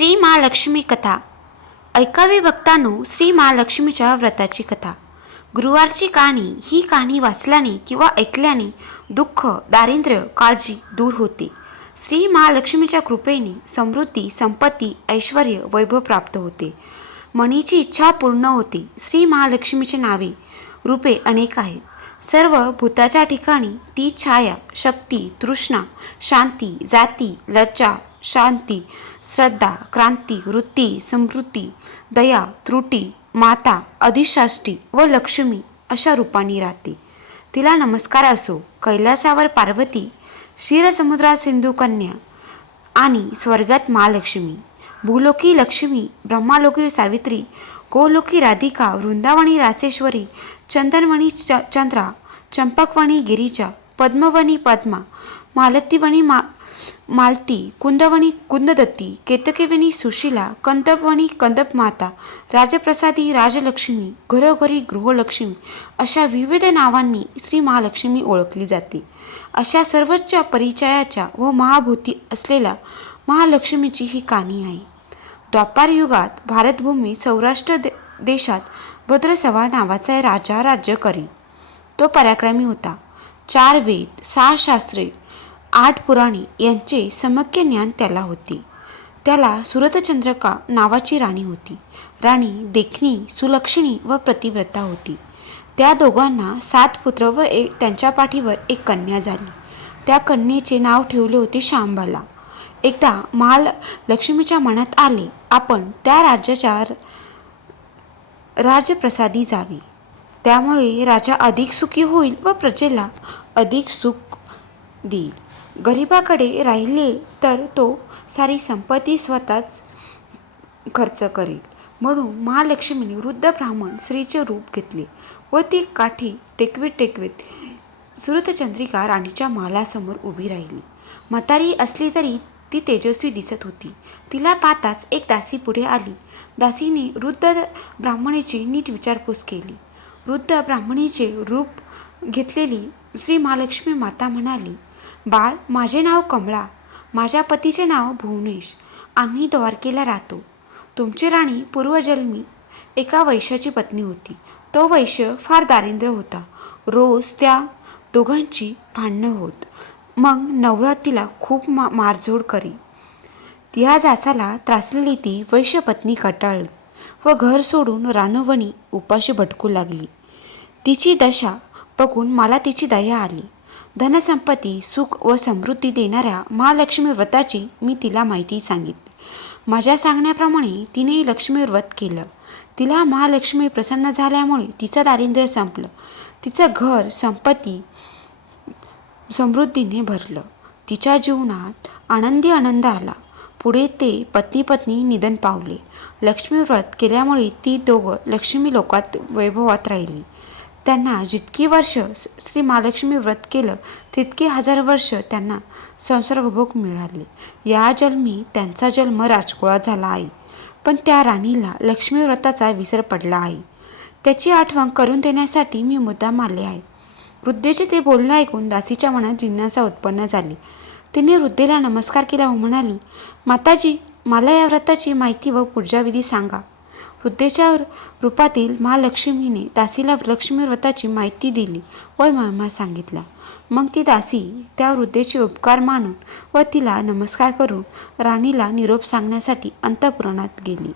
श्री महालक्ष्मी कथा. ऐकावी भक्तांनो श्री महालक्ष्मीच्या व्रताची कथा. गुरुवारची कहाणी ही कहाणी वाचल्याने किंवा ऐकल्याने दुःख दारिद्र्य काळजी दूर होते. श्री महालक्ष्मीच्या कृपेने समृद्धी संपत्ती ऐश्वर वैभव प्राप्त होते. मनीची इच्छा पूर्ण होते. श्री महालक्ष्मीचे नावे रूपे अनेक आहेत. सर्व भूताच्या ठिकाणी ती छाया शक्ती तृष्णा शांती जाती लज्जा शांती श्रद्धा क्रांती वृत्ती समृद्धी दया त्रुटी माता अधिशाष्टी व लक्ष्मी अशा रूपाने राहते. तिला नमस्कार असो कैलासावर पार्वती क्षीरसमुद्रात सिंधू कन्या आणि स्वर्गात महालक्ष्मी भूलोकी लक्ष्मी ब्रह्मालोकी सावित्री गोलोकी राधिका वृंदावणी रासेश्वरी चंदनवणी च चंद्रा चंपकवणी गिरीजा पद्मवणी पद्मा मालतीवणी मा मालती कुंदवणी कुंददत्ती केतकेवणी सुशीला कंदपवणी कंदपमाता राजप्रसादी राजलक्ष्मी घरोघरी गृहलक्ष्मी अशा विविध नावांनी श्री महालक्ष्मी ओळखली जाते. अशा सर्वोच्च परिचयाच्या व महाभूती असलेल्या महालक्ष्मीची ही कहाणी आहे. द्वापार युगात भारतभूमी सौराष्ट्र दे देशात भद्रसवा नावाचा राजा राज्य करी. तो पराक्रमी होता. चार वेद सहा शास्त्रे आठ पुराणी यांचे समक्य ज्ञान त्याला होते. त्याला सुरतचंद्रका नावाची राणी होती. राणी देखणी सुलक्षणी व प्रतिव्रता होती. त्या दोघांना सात पुत्र व एक त्यांच्या पाठीवर एक कन्या झाली. त्या कन्येचे नाव ठेवले होते शांबाला. एकदा महाल लक्ष्मीच्या मनात आले आपण त्या राज्याच्या राजप्रसादी जावी. त्यामुळे राजा अधिक सुखी होईल व प्रजेला अधिक सुख देईल. गरिबाकडे राहिले तर तो सारी संपत्ती स्वतःच खर्च करेल. म्हणून महालक्ष्मीने वृद्ध ब्राह्मण स्त्रीचे रूप घेतले व ती काठी टेकवीत टेकवीत सुरतचंद्रिका राणीच्या महालासमोर उभी राहिली. म्हातारी असली तरी ती तेजस्वी दिसत होती. तिला पाहताच एक दासी पुढे आली. दासीने वृद्ध ब्राह्मणीची नीट विचारपूस केली. वृद्ध ब्राह्मणीचे रूप घेतलेली श्री महालक्ष्मी माता म्हणाली बाळ माझे नाव कमळा. माझ्या पतीचे नाव भुवनेश. आम्ही द्वारकेला राहतो. तुमची राणी पूर्वजन्मी एका वैश्याची पत्नी होती. तो वैश्य फार दारिद्र्य होता. रोज त्या दोघांची भांडणं होत. मग नवरा तिला खूप मा मारझोड करी. या जाचाला त्रासलेली ती वैश्यपत्नी कटाळली व घर सोडून रानवणी उपाशी भटकू लागली. तिची दशा बघून मला तिची दया आली. धनसंपत्ती सुख व समृद्धी देणाऱ्या महालक्ष्मी व्रताची मी तिला माहिती सांगितली. माझ्या सांगण्याप्रमाणे तिने लक्ष्मी व्रत केलं. तिला महालक्ष्मी प्रसन्न झाल्यामुळे तिचं दारिद्र्य संपलं. तिचं घर संपत्ती समृद्धीने भरलं. तिच्या जीवनात आनंदी आनंद आला. पुढे ते पत्नी पत्नी निधन पावले. लक्ष्मी व्रत केल्यामुळे ती दोघं लक्ष्मी लोकात वैभवात राहिली. त्यांना जितकी वर्ष श्री महालक्ष्मी व्रत केलं तितके हजार वर्ष त्यांना संसर्गभोग मिळाले. या जन्मी त्यांचा जन्म राजकुळा झाला आहे. पण त्या राणीला लक्ष्मी व्रताचा विसर पडला आहे. त्याची आठवण करून देण्यासाठी मी मुद्दाम आले आहे. वृद्धेचे ते बोलणं ऐकून दासीच्या मनात जिज्ञासा उत्पन्न झाली. तिने वृद्धेला नमस्कार केला व म्हणाली माताजी मला या व्रताची माहिती व पूजाविधी सांगा. वृद्धेच्या रूपातील महालक्ष्मीने दासीला लक्ष्मी व्रताची माहिती दिली व महिमा सांगितला. मग ती दासी त्या वृद्धेचे उपकार मानून व तिला नमस्कार करून राणीला निरोप सांगण्यासाठी अंतपुरणात गेली.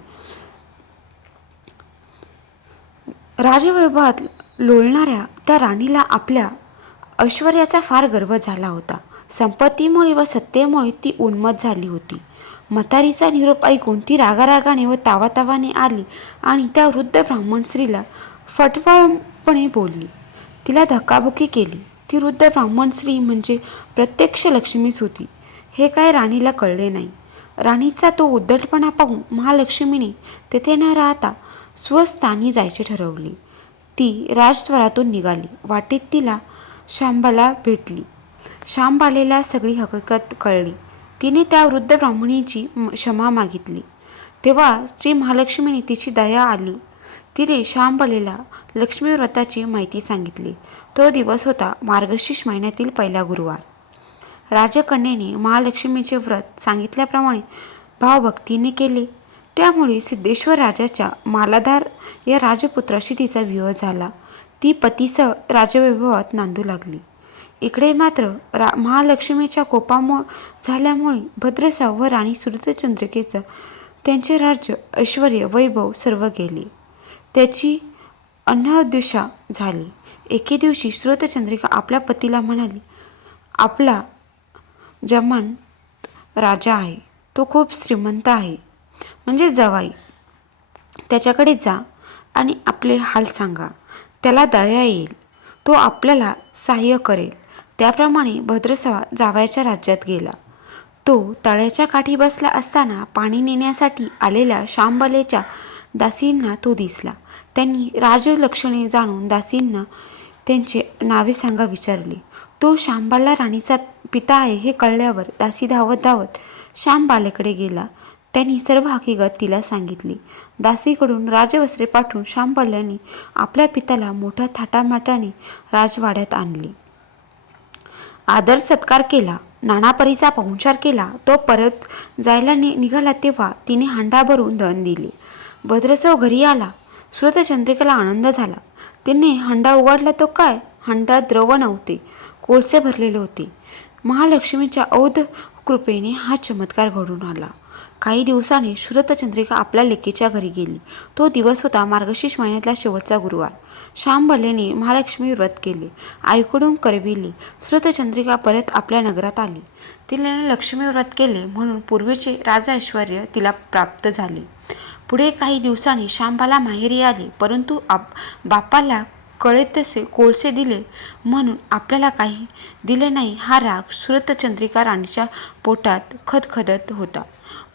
राजवैभवात लोळणाऱ्या त्या राणीला आपल्या ऐश्वर्याचा फार गर्व झाला होता. संपत्तीमुळे व सत्तेमुळे ती उन्मत झाली होती. म्हातारीचा निरोप ऐकून ती रागारागाने व तावातावाने आली आणि त्या वृद्ध ब्राह्मण स्त्रीला फटफळपणे बोलली. तिला धक्काबुक्की केली. ती वृद्ध ब्राह्मण स्त्री म्हणजे प्रत्यक्ष लक्ष्मीच होती. हे काय राणीला कळले नाही. राणीचा तो उद्धटपणा पाहून महालक्ष्मीने तेथे न राहता स्वस्थानी जायचे ठरवले. ती राजद्वारातून निघाली. वाटेत तिला शांबाला भेटली. शांबालेला सगळी हकीकत कळली. तिने त्या वृद्ध ब्राह्मणीची क्षमा मागितली. तेव्हा श्री महालक्ष्मीने तिची दया आली. तिने श्यामबालेला लक्ष्मी व्रताची माहिती सांगितली. तो दिवस होता मार्गशीर्ष महिन्यातील पहिला गुरुवार. राजकन्येने महालक्ष्मीचे व्रत सांगितल्याप्रमाणे भावभक्तीने केले. त्यामुळे सिद्धेश्वर राजाच्या मालाधार या राजपुत्राशी तिचा विवाह झाला. ती पतीसह राजवैभवात नांदू लागली. इकडे मात्र रा महालक्ष्मीच्या कोपामु झाल्यामुळे भद्रसा व राणी सुरतचंद्रिकेचं त्यांचे राज्य ऐश्वर वैभव सर्व गेले. त्याची अन्नदुषा झाली. एके दिवशी सुरतचंद्रिका आपल्या पतीला म्हणाली आपला जमन राजा आहे. तो खूप श्रीमंत आहे. म्हणजे जवाई. त्याच्याकडे जा आणि आपले हाल सांगा. त्याला दया येईल. तो आपल्याला सहाय्य करेल. त्याप्रमाणे भद्रसवा जावयाच्या राज्यात गेला. तो तळ्याच्या काठी बसला असताना पाणी नेण्यासाठी आलेल्या शांबलेच्या दासींना तो दिसला. त्यांनी राजलक्षणे जाणून दासींना त्यांचे नावे सांगा विचारले. तो शांबाला राणीचा पिता आहे हे कळल्यावर दासी धावत धावत श्यामबालेकडे गेला. त्यांनी सर्व हकीकत तिला सांगितली. दासीकडून राजवस्त्रे पाठवून श्यामबाल्याने आपल्या पित्याला मोठ्या थाटामाटाने राजवाड्यात आणले. आदर सत्कार केला. नानापरीचा पाहुणचार केला. तो परत जायला नि निघाला तेव्हा तिने हांडा भरून दण दिले. भद्रसव घरी आला. सुरतचंद्रिकेला आनंद झाला. तिने हंडा उघडला तो काय? हंडा द्रव नव्हते. कोळसे भरलेले होते. महालक्ष्मीच्या औध कृपेने हा चमत्कार घडून आला. काही दिवसांनी सुरतचंद्रिका आपल्या लेकीच्या घरी गेली. तो दिवस होता मार्गशीर्ष महिन्यातला शेवटचा गुरुवार. शांबलेने महालक्ष्मी व्रत केले. आईकडून करविली. श्रुतचंद्रिका परत आपल्या नगरात आली. तिने लक्ष्मी व्रत केले म्हणून पूर्वीचे राजा ऐश्वर तिला प्राप्त झाले. पुढे काही दिवसांनी श्यामबाला माहेरी आली. परंतु आप बापाला कळे तसे कोळसे दिले म्हणून आपल्याला काही दिले नाही. हा राग सुरतचंद्रिका राणीच्या पोटात खदखदत होता.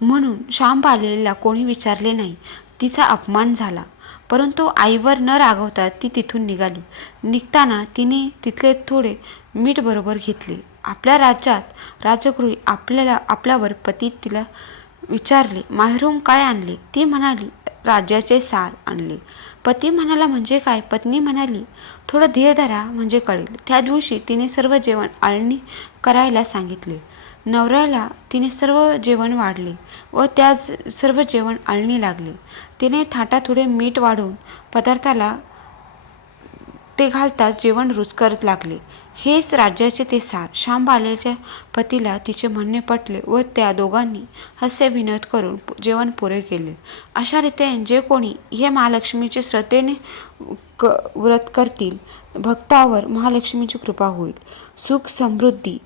म्हणून श्यामबालेला कोणी विचारले नाही. तिचा अपमान झाला. परंतु आईवर न रागवता ती तिथून निघाली. निघताना तिने तिथले थोडे मीठ बरोबर घेतले. आपल्या राज्यात राजगृही आपल्याला आपल्यावर पती तिला विचारले माहेरून काय आणले? ती म्हणाली राज्याचे सार आणले. पती म्हणाला म्हणजे काय? पत्नी म्हणाली थोडं धीर धरा म्हणजे कळेल. त्या दिवशी तिने सर्व जेवण आळणी करायला सांगितले. नवऱ्याला तिने सर्व जेवण वाढले व त्यास सर्व जेवण आळणी लागले. तिने थाटात थोडे मीठ वाढून पदार्थाला ते घालताच जेवण रुचकरत लागले. हेच राज्याचे ते सार. श्यामबालेच्या पतीला तिचे म्हणणे पटले व त्या दोघांनी हास्य विनोद करून जेवण पुरे केले. अशा रीतीने जे कोणी हे महालक्ष्मीचे श्रद्धेने क व्रत करतील भक्तावर महालक्ष्मीची कृपा होईल. सुख समृद्धी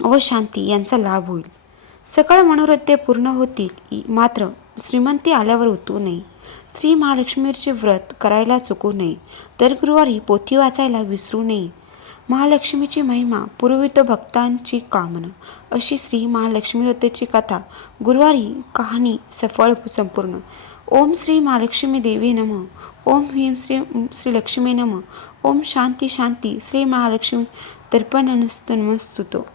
व शांती यांचा लाभ होईल. सकळ मनोरथ्य पूर्ण होतील मात्र श्रीमंती आल्यावर उतू नये श्री महालक्ष्मीचे व्रत करायला चुकू नये. दर गुरुवारी पोथी वाचायला विसरू नये. महालक्ष्मीची महिमा पुरवितो भक्तांची कामना अशी श्री महालक्ष्मी व्रतेची कथा. गुरुवारी कहाणी सफळ संपूर्ण. ओम श्री महालक्ष्मी देवी नम. ओम ह्रीं श्री श्री लक्ष्मी नम. ओम शांती शांती. श्री महालक्ष्मी दर्पण नमस्तुतो